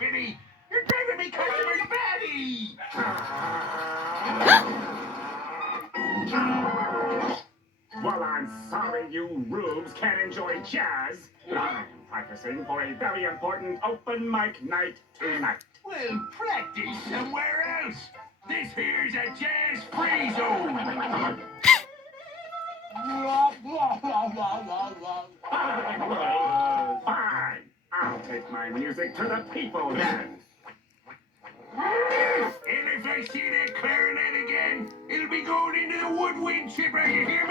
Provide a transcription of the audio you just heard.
company. You're driving me customers batty. Well, I'm sorry you rubes can't enjoy jazz, but I'm practicing for a very important open mic night tonight. Well, practice somewhere else. This here's a jazz-free zone. Fine. I'll take my music to the people then. And if I see that clarinet again, it'll be going into the woodwind chipper, you hear me?